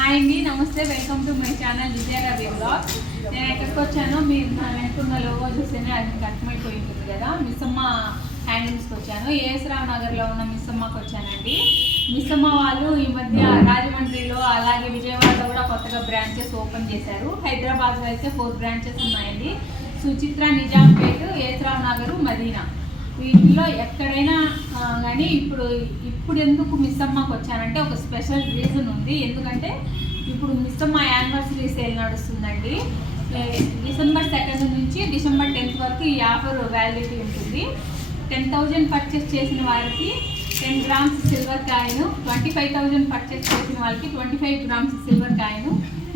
Hi అండి, నమస్తే. Welcome to my channel Vijayaravi vlogs. నేను ఎక్కడికి వచ్చానో మీరు వెనుకున్న లోగో చూస్తేనే అది మీకు అర్థమైపోయి ఉంటుంది కదా. మిస్సమ్మ హ్యాండిల్స్కి వచ్చాను. ఏఎస్రావు నగర్లో ఉన్న మిస్సమ్మకి వచ్చానండి. మిస్సమ్మ వాళ్ళు ఈ మధ్య రాజమండ్రిలో అలాగే విజయవాడలో కూడా కొత్తగా బ్రాంచెస్ ఓపెన్ చేశారు. హైదరాబాద్లో అయితే 4 బ్రాంచెస్ ఉన్నాయండి. సుచిత్ర, నిజాంపేట్, ఏఎస్రావు నగరు, మదీనా. వీటిలో ఎక్కడైనా కానీ ఇప్పుడు ఎందుకు మిస్సమ్మకి వచ్చానంటే ఒక స్పెషల్ రీజన్ ఉంది. ఎందుకంటే ఇప్పుడు మిస్సమ్మ యానివర్సరీ సేల్ నడుస్తుందండి. డిసెంబర్ 2 నుంచి డిసెంబర్ 10 వరకు ఈ ఆఫర్ వ్యాలిడిటీ ఉంటుంది. 10,000 పర్చేస్ చేసిన వారికి 10 గ్రామ్స్ సిల్వర్ కాయిన్, 25,000 పర్చేస్ చేసిన వాళ్ళకి 25 గ్రామ్స్ సిల్వర్ కాయిన్,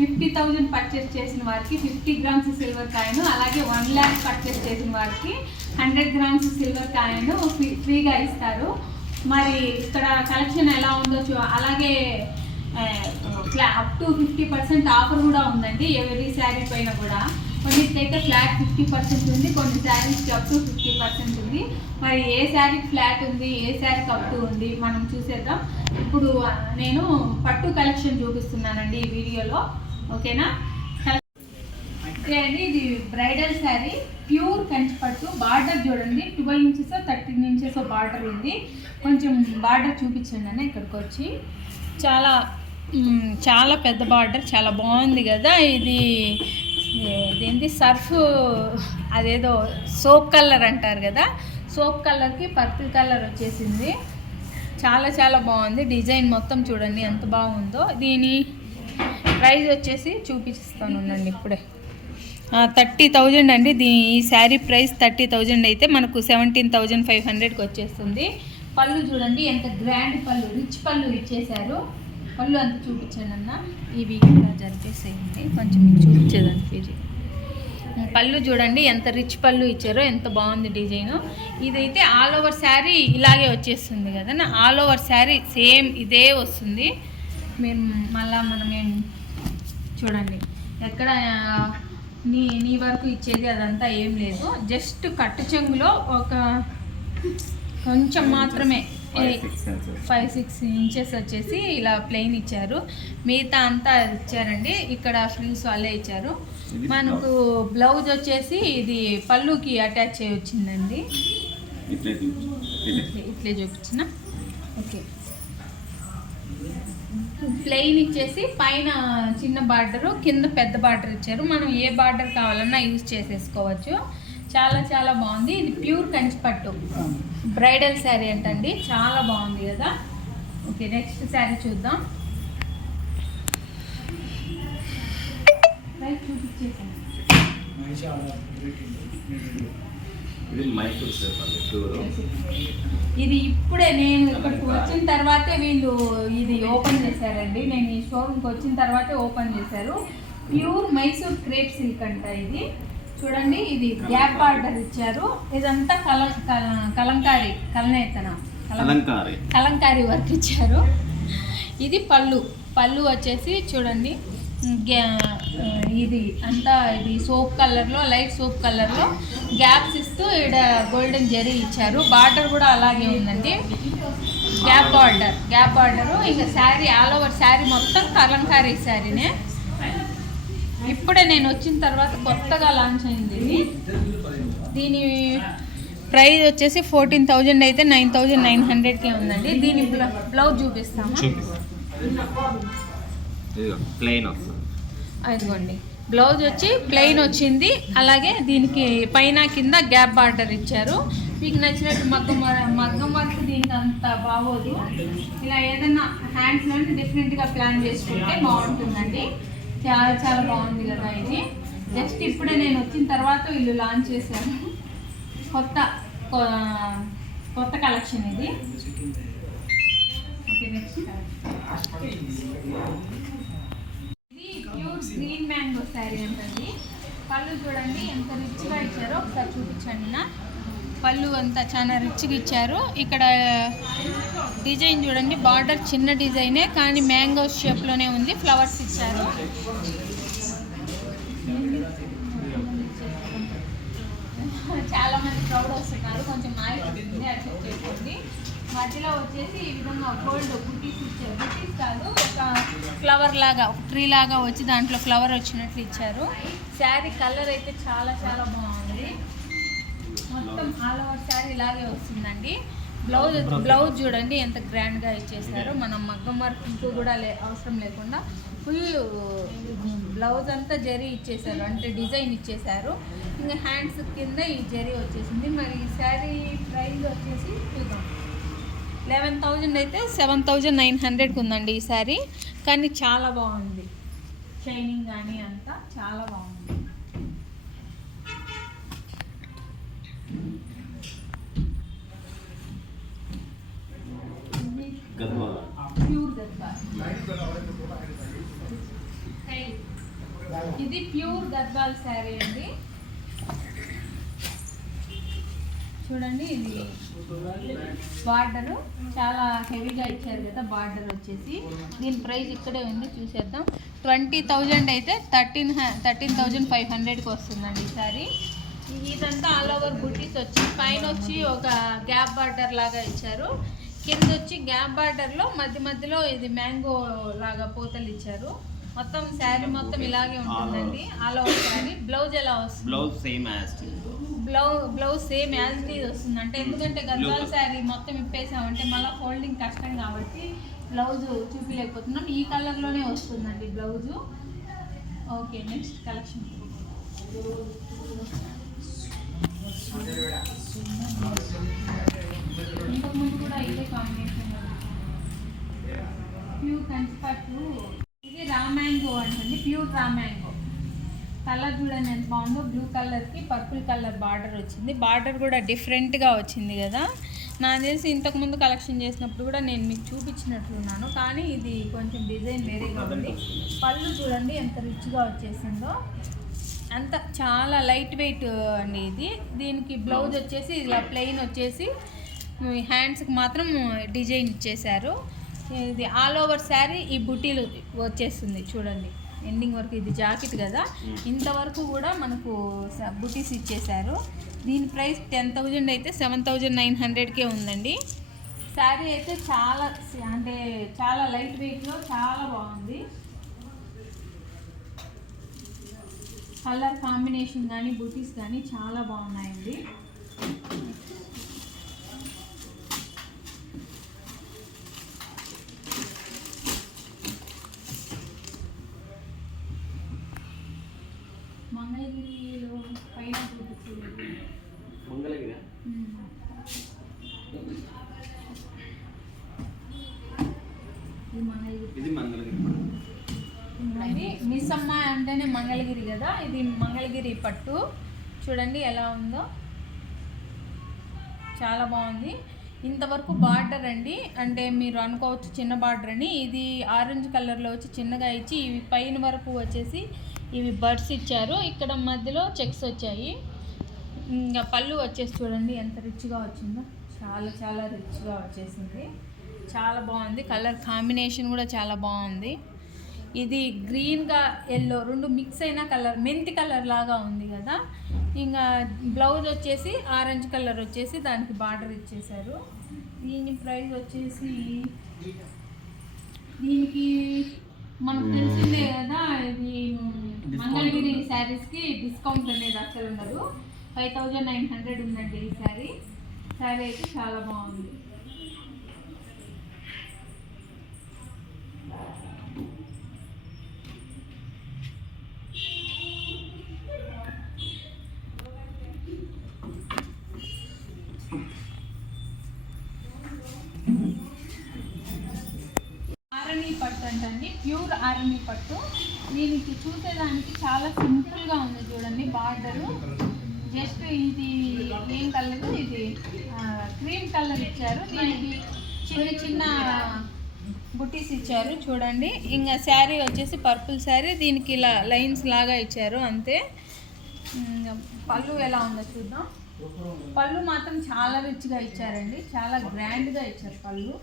50,000 పర్చేస్ చేసిన వారికి 50 గ్రామ్స్ సిల్వర్ కాయిన్, అలాగే 1 lakh పర్చేస్ చేసిన వారికి 100 గ్రామ్స్ సిల్వర్ కాయిన్ ఫ్రీగా ఇస్తారు. మరి ఇక్కడ కలెక్షన్ ఎలా ఉందో అలాగే అప్ టు 50% ఆఫర్ కూడా ఉందండి. ఎవరీ శారీ పైన కూడా కొన్నిటికైతే ఫ్లాట్ 50% ఉంది, కొన్ని శారీస్కి అప్ టు 50% ఉంది. మరి ఏ శారీకి ఫ్లాట్ ఉంది, ఏ శారీకి అప్ టు ఉంది మనం చూసేద్దాం. ఇప్పుడు నేను పట్టు కలెక్షన్ చూపిస్తున్నానండి ఈ వీడియోలో, ఓకేనా. అండి, ఇది బ్రైడల్ శారీ, ప్యూర్ కంచి పట్టు. బార్డర్ చూడండి, 12 ఇంచెస్ 13 ఇంచెస్ బార్డర్ ఉంది. కొంచెం బార్డర్ చూపించండి అన్న. ఇక్కడికి వచ్చి చాలా పెద్ద బార్డర్, చాలా బాగుంది కదా. ఇదేంటి సర్ఫ్, అదేదో సోప్ కలర్ అంటారు కదా, సోప్ కలర్కి పర్పుల్ కలర్ వచ్చేసింది. చాలా బాగుంది. డిజైన్ మొత్తం చూడండి ఎంత బాగుందో. దీని ప్రైస్ వచ్చేసి చూపిస్తాను ఉండండి ఇప్పుడే. 30,000 అండి. ఈ శారీ ప్రైస్ 30,000 అయితే మనకు 17,500కి వచ్చేస్తుంది. పళ్ళు చూడండి ఎంత గ్రాండ్ పళ్ళు, రిచ్ పళ్ళు ఇచ్చేశారు. పళ్ళు అంత చూపించాను అన్న. ఇవి ఇక్కడ జరిపేసేయండి, కొంచెం మీకు చూపించేదాన్ని పేజీ. పళ్ళు చూడండి ఎంత రిచ్ పళ్ళు ఇచ్చారో, ఎంత బాగుంది డిజైను. ఇదైతే ఆల్ ఓవర్ శారీ ఇలాగే వచ్చేస్తుంది కదా. ఆల్ ఓవర్ శారీ సేమ్ ఇదే వస్తుంది. మనం ఏం చూడండి ఎక్కడ నీ వరకు ఇచ్చేది అదంతా ఏం లేదు. జస్ట్ కట్టు చెంగులో ఒక కొంచెం మాత్రమే 5-6 ఇంచెస్ వచ్చేసి ఇలా ప్లెయిన్ ఇచ్చారు. మిగతా అంతా ఇచ్చారండి. ఇక్కడ ఫ్రిల్స్ వాళ్ళే ఇచ్చారు. మనకు బ్లౌజ్ వచ్చేసి ఇది పళ్ళుకి అటాచ్ చేయి వచ్చిందండి. ఇట్లే చూపించిన. ఓకే, ప్లెయిన్ ఇచ్చేసి పైన చిన్న బార్డరు, కింద పెద్ద బార్డర్ ఇచ్చారు. మనం ఏ బార్డర్ కావాలన్నా యూజ్ చేసేసుకోవచ్చు. చాలా బాగుంది. ఇది ప్యూర్ కంచి పట్టు బ్రైడల్ శారీ అంటండి. చాలా బాగుంది కదా. ఓకే, నెక్స్ట్ శారీ చూద్దాం. చూపించేసాను. ఇది ఇప్పుడే నేను ఇక్కడికి వచ్చిన తర్వాతే వీళ్ళు ఇది ఓపెన్ చేశారండి. నేను ఈ షోరూమ్కి వచ్చిన తర్వాతే ఓపెన్ చేశారు. ప్యూర్ మైసూర్ క్రేప్ సిల్క్ అంట ఇది. చూడండి, ఇది గ్యాప్ బార్డర్ ఇచ్చారు. ఇదంతా కలంకారీ వర్క్ ఇచ్చారు. ఇది పళ్ళు వచ్చేసి చూడండి, ఇది సోప్ కలర్లో, లైట్ సోప్ కలర్లో గ్యాప్స్ ఇస్తూ ఇక్కడ గోల్డెన్ జరీ ఇచ్చారు. బార్డర్ కూడా అలాగే ఉందండి, గ్యాప్ బార్డరు. ఇంకా శారీ ఆల్ ఓవర్ శారీ మొత్తం కలంకారీ శారీనే. ఇప్పుడే నేను వచ్చిన తర్వాత కొత్తగా లాంచ్ అయింది ఇది. దీని ప్రైస్ వచ్చేసి 14,000 అయితే 9,900కే ఉందండి. దీని బ్లౌజ్ చూపిస్తాము. అదిగోండి, బ్లౌజ్ వచ్చి ప్లెయిన్ వచ్చింది. అలాగే దీనికి పైన కింద గ్యాప్ బార్డర్ ఇచ్చారు. మీకు నచ్చినట్టు మగ్గం వర్క్ దీనికి అంత బాగోదు. ఇలా ఏదైనా హ్యాండ్స్లో డిఫరెంట్గా ప్లాన్ చేసుకుంటే బాగుంటుందండి. చాలా బాగుంది కదా. ఇది జస్ట్ ఇప్పుడే నేను వచ్చిన తర్వాత వీళ్ళు లాంచ్ చేశారు. కొత్త కలెక్షన్ ఇది. ఓకే, నెక్స్ట్ ఇది ప్యూర్ గ్రీన్ మ్యాంగో శారీ అంటండి. పళ్ళు చూడండి ఎంత రిచ్గా ఇచ్చారో, ఒకసారి చూపించండి నా. పళ్ళు అంతా చాలా రిచ్గా ఇచ్చారు. ఇక్కడ డిజైన్ చూడండి, బార్డర్ చిన్న డిజైనే కానీ మ్యాంగో షేప్లోనే ఉంది. ఫ్లవర్స్ ఇచ్చారు. చాలా మంది క్రౌడ్ వస్తున్నారు, కొంచెం నాయిస్ వస్తుంది, అడ్జస్ట్ చేసుకోండి. మధ్యలో వచ్చేసి ఈ విధంగా గోల్డ్ బుటీస్ ఇచ్చారు. బుటీస్ కాదు, ఒక ఫ్లవర్ లాగా ఒక ట్రీ లాగా వచ్చి దాంట్లో ఫ్లవర్ వచ్చినట్లు ఇచ్చారు. శారీ కలర్ అయితే చాలా చాలా బాగుంది. మొత్తం ఆల్ ఓవర్ శారీ ఇలాగే వస్తుందండి. బ్లౌజ్ చూడండి ఎంత గ్రాండ్గా ఇచ్చేసారు. మనం మగ్గం వర్క్ కూడా అవసరం లేకుండా ఫుల్ బ్లౌజ్ అంతా జరీ ఇచ్చేసారు, అంటే డిజైన్ ఇచ్చేసారు. ఇంకా హ్యాండ్స్ కింద ఈ జరీ వచ్చేసింది. మరి ఈ శారీ ప్రైస్ వచ్చేసి 11,000 అయితే 7,900కి ఉందండి ఈ శారీ. కానీ చాలా బాగుంది, షైనింగ్ కానీ అంతా చాలా బాగుంది. ప్యూర్ గద్వాల్, ఇది ప్యూర్ గద్వాల్ శారీ అండి. చూడండి, ఇది బార్డరు చాలా హెవీగా ఇచ్చారు కదా. బార్డర్ వచ్చేసి దీని ప్రైస్ ఇక్కడే ఉంది, చూసేద్దాం. 20,000 అయితే 13,500కి వస్తుందండి ఈ సారీ. ఇదంతా ఆల్ ఓవర్ బుటీస్ వచ్చి పైన వచ్చి ఒక గ్యాప్ బార్డర్ లాగా ఇచ్చారు. కింద వచ్చి గ్యాప్ బార్డర్లో మధ్యలో ఇది మ్యాంగో లాగా పూతలు ఇచ్చారు. మొత్తం శారీ మొత్తం ఇలాగే ఉంటుందండి ఆల్ ఓవర్ శారీ. బ్లౌజ్ ఎలా వస్తుంది? Blouse same as it is వస్తుంది. అంటే ఎందుకంటే గద్వాల్ శారీ మొత్తం ఇప్పేసామంటే మళ్ళీ ఫోల్డింగ్ కష్టం కాబట్టి బ్లౌజ్ చూపించలేకపోతున్నాం. ఈ కలర్లోనే వస్తుందండి బ్లౌజు. Okay, next collection. ఇంతకుముందు కూడా ఇదే కాంబినేషన్. ప్యూర్ కంచిపట్టు, ఇది రా మ్యాంగో అంటుంది. ప్యూర్ రా మ్యాంగో కలర్ చూడండి ఎంత బాగుందో. బ్లూ కలర్కి పర్పుల్ కలర్ బార్డర్ వచ్చింది. బార్డర్ కూడా డిఫరెంట్గా వచ్చింది కదా. నాకు తెలిసి ఇంతకుముందు కలెక్షన్ చేసినప్పుడు కూడా నేను మీకు చూపించినట్లున్నాను, కానీ ఇది కొంచెం డిజైన్ వేరేగా ఉంది. పళ్ళు చూడండి ఎంత రిచ్గా వచ్చేసిందో. అంత చాలా లైట్ వెయిట్ అండి ఇది. దీనికి బ్లౌజ్ వచ్చేసి ఇలా ప్లెయిన్ వచ్చేసి హ్యాండ్స్కి మాత్రం డిజైన్ ఇచ్చేసారు. ఇది ఆల్ ఓవర్ శారీ ఈ బుటీలు వచ్చేస్తుంది చూడండి ఎండింగ్ వరకు. ఇది జాకెట్ కదా, ఇంతవరకు కూడా మనకు బుటీస్ ఇచ్చేసారు. దీని ప్రైస్ 10,000 అయితే 7,900కే ఉందండి. శారీ అయితే చాలా అంటే చాలా లైట్ వెయిట్లో చాలా బాగుంది. కలర్ కాంబినేషన్ కానీ బుటీస్ కానీ చాలా బాగున్నాయండి. మంగళగిరిలో పైన మంగళగిరి మిస్సమ్మ అంటేనే మంగళగిరి కదా. ఇది మంగళగిరి పట్టు చూడండి ఎలా ఉందో, చాలా బాగుంది. ఇంతవరకు బార్డర్ అండి, అంటే మీరు అనుకోవచ్చు చిన్న బార్డర్ అని. ఇది ఆరెంజ్ కలర్లో వచ్చి చిన్నగా ఇచ్చి ఇవి పైన వరకు వచ్చేసి ఇవి బర్డ్స్ ఇచ్చారు. ఇక్కడ మధ్యలో చెక్స్ వచ్చాయి. ఇంకా పళ్ళు వచ్చేసి చూడండి ఎంత రిచ్గా వచ్చిందో. చాలా చాలా రిచ్గా వచ్చేసింది, చాలా బాగుంది. కలర్ కాంబినేషన్ కూడా చాలా బాగుంది. ఇది గ్రీన్గా ఎల్లో రెండు మిక్స్ అయిన కలర్, మెంతి కలర్ లాగా ఉంది కదా. ఇంకా బ్లౌజ్ వచ్చేసి ఆరెంజ్ కలర్ వచ్చేసి దానికి బార్డర్ ఇచ్చేసారు. దీని ప్రైస్ వచ్చేసి దీనికి మనకు తెలిసిందే కదా, ఇది మంగళగిరి శారీస్కి డిస్కౌంట్ అనేది అసలు ఉండదు. 5,900 ఉందండి ఈ శారీ. శారీ అయితే చాలా బాగుంది. ఆరణి పట్టు అంటండి, ప్యూర్ ఆరణి పట్టు. దీనికి చూసేదానికి చాలా సింపుల్గా ఉంది చూడండి. బార్డరు జస్ట్ ఇది ఏం కలర్, ఇది క్రీమ్ కలర్ ఇచ్చారు. దీనికి చిన్న చిన్న బుటీస్ ఇచ్చారు చూడండి. ఇంకా శారీ వచ్చేసి పర్పుల్ శారీ, దీనికి ఇలా లైన్స్ లాగా ఇచ్చారు అంతే. పళ్ళు ఎలా ఉందో చూద్దాం. పళ్ళు మాత్రం చాలా రిచ్గా ఇచ్చారండి, చాలా గ్రాండ్గా ఇచ్చారు పళ్ళు.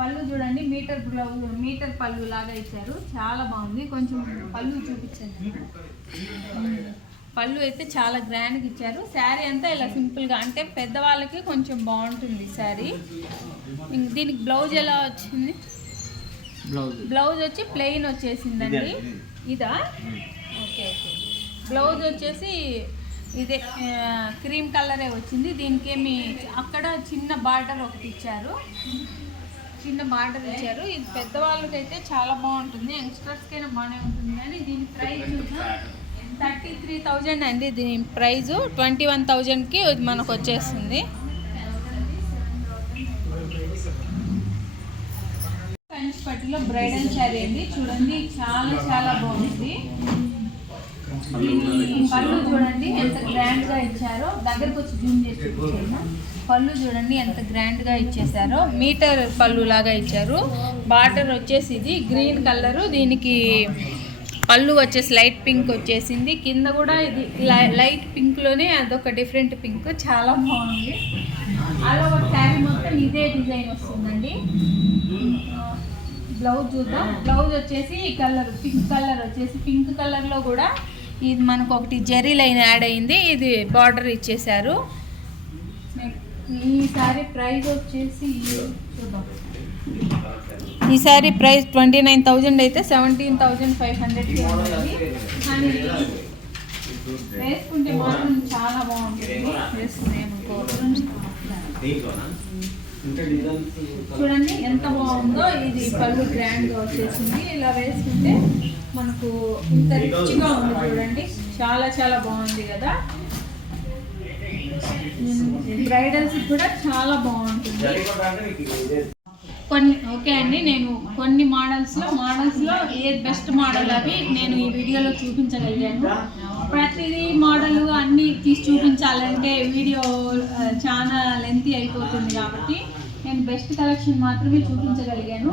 పళ్ళు చూడండి మీటర్ పళ్ళు లాగా ఇచ్చారు, చాలా బాగుంది. కొంచెం పళ్ళు చూపించండి. పళ్ళు అయితే చాలా గ్రాండ్గా ఇచ్చారు. శారీ అంతా ఇలా సింపుల్గా, అంటే పెద్దవాళ్ళకి కొంచెం బాగుంటుంది శారీ. దీనికి బ్లౌజ్ ఎలా వచ్చింది? బ్లౌజ్ వచ్చి ప్లెయిన్ వచ్చేసిందండి. ఇదా? Okay okay. బ్లౌజ్ వచ్చేసి ఇదే క్రీమ్ కలరే వచ్చింది. దీనికి ఏమి అక్కడ చిన్న బార్డర్ ఒకటి ఇచ్చారు, చిన్న బార్డర్ ఇచ్చారు. ఇది పెద్దవాళ్ళకైతే చాలా బాగుంటుంది, యంగ్స్టర్స్కైనా బాగానే ఉంటుంది. కానీ దీని ప్రైస్ 33,000 అండి. దీని ప్రైజు 21,000కి మనకు వచ్చేస్తుంది. కంచిపట్టులో బ్రైడల్ శారీ అండి. చూడండి చాలా చాలా బాగుంది. దీని పళ్ళు చూడండి ఎంత గ్రాండ్గా ఇచ్చారో. దగ్గరకు వచ్చి జూమ్ చేసి చూపించాను. పళ్ళు చూడండి ఎంత గ్రాండ్గా ఇచ్చేసారో. మీటర్ పళ్ళు లాగా ఇచ్చారు. బార్డర్ వచ్చేసి ఇది గ్రీన్ కలరు. దీనికి పళ్ళు వచ్చేసి లైట్ పింక్ వచ్చేసింది. కింద కూడా ఇది లైట్ పింక్లోనే అదొక డిఫరెంట్ పింక్, చాలా బాగుంది. అలా ఒక శారీ మొత్తం ఇదే డిజైన్ వస్తుందండి. బ్లౌజ్ చూద్దాం. బ్లౌజ్ వచ్చేసి ఈ కలర్ పింక్ కలర్ వచ్చేసి, పింక్ కలర్లో కూడా ఇది మనకు ఒకటి జెరీ లైన్ యాడ్ అయింది. ఇది బార్డర్ ఇచ్చేసారు. ఈ సారీ ప్రైస్ వచ్చేసి చూద్దాం. ఈ సారీ ప్రైస్ 29,000 అయితే 17,500కి ఉంటుంది. కానీ వేసుకుంటే మాత్రం చాలా బాగుంటుంది. చూడండి ఎంత బాగుందో. ఇది పళ్ళు గ్రాండ్గా వచ్చేసింది. ఇలా వేసుకుంటే మనకు ఇంత రిచ్గా ఉంది. చూడండి చాలా చాలా బాగుంది కదా. బ్రైడల్స్ కూడా చాలా బాగుంటుంది. కొన్ని ఓకే అండి, నేను కొన్ని మోడల్స్లో ఏది బెస్ట్ మోడల్ అవి నేను ఈ వీడియోలో చూపించగలిగాను. ప్రతిదీ మోడల్ అన్నీ తీసి చూపించాలంటే వీడియో చాలా లెంతీ అయిపోతుంది. కాబట్టి నేను బెస్ట్ కలెక్షన్ మాత్రమే చూపించగలిగాను.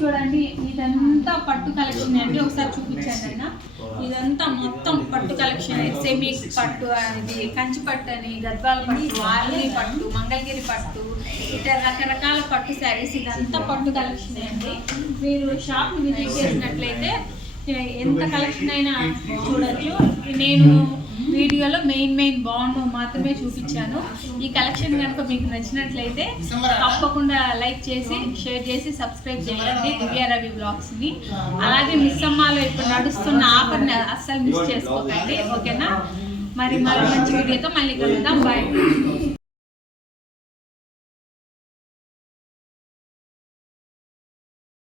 చూడండి ఇదంతా పట్టు కలెక్షన్ అండి. ఒకసారి చూపించాను అయినా. ఇదంతా మొత్తం పట్టు కలెక్షన్. సెమీ పట్టు, ఇది కంచి పట్టు అని, గద్వాల పట్టు, ఆర్లీ పట్టు, మంగళగిరి పట్టు, ఇట్లా రకరకాల పట్టు శారీస్. ఇదంతా పట్టు కలెక్షన్ అండి. మీరు షాప్ని విజిట్ చేసినట్లయితే ఎంత కలెక్షన్ అయినా చూడొచ్చు. నేను వీడియోలో మెయిన్ బాగుండు మాత్రమే చూపించాను. ఈ కలెక్షన్ కనుక మీకు నచ్చినట్లయితే తప్పకుండా లైక్ చేసి, షేర్ చేసి, సబ్స్క్రైబ్ చేయండి దివ్య రవి బ్లాగ్స్ని. అలాగే మిస్ అమ్మాలో ఇప్పుడు నడుస్తున్న ఆఫర్ని అస్సలు మిస్ చేసుకోకండి. ఓకేనా? మరి మంచి వీడియోతో మళ్ళీ కలుద్దాం. బాయ్.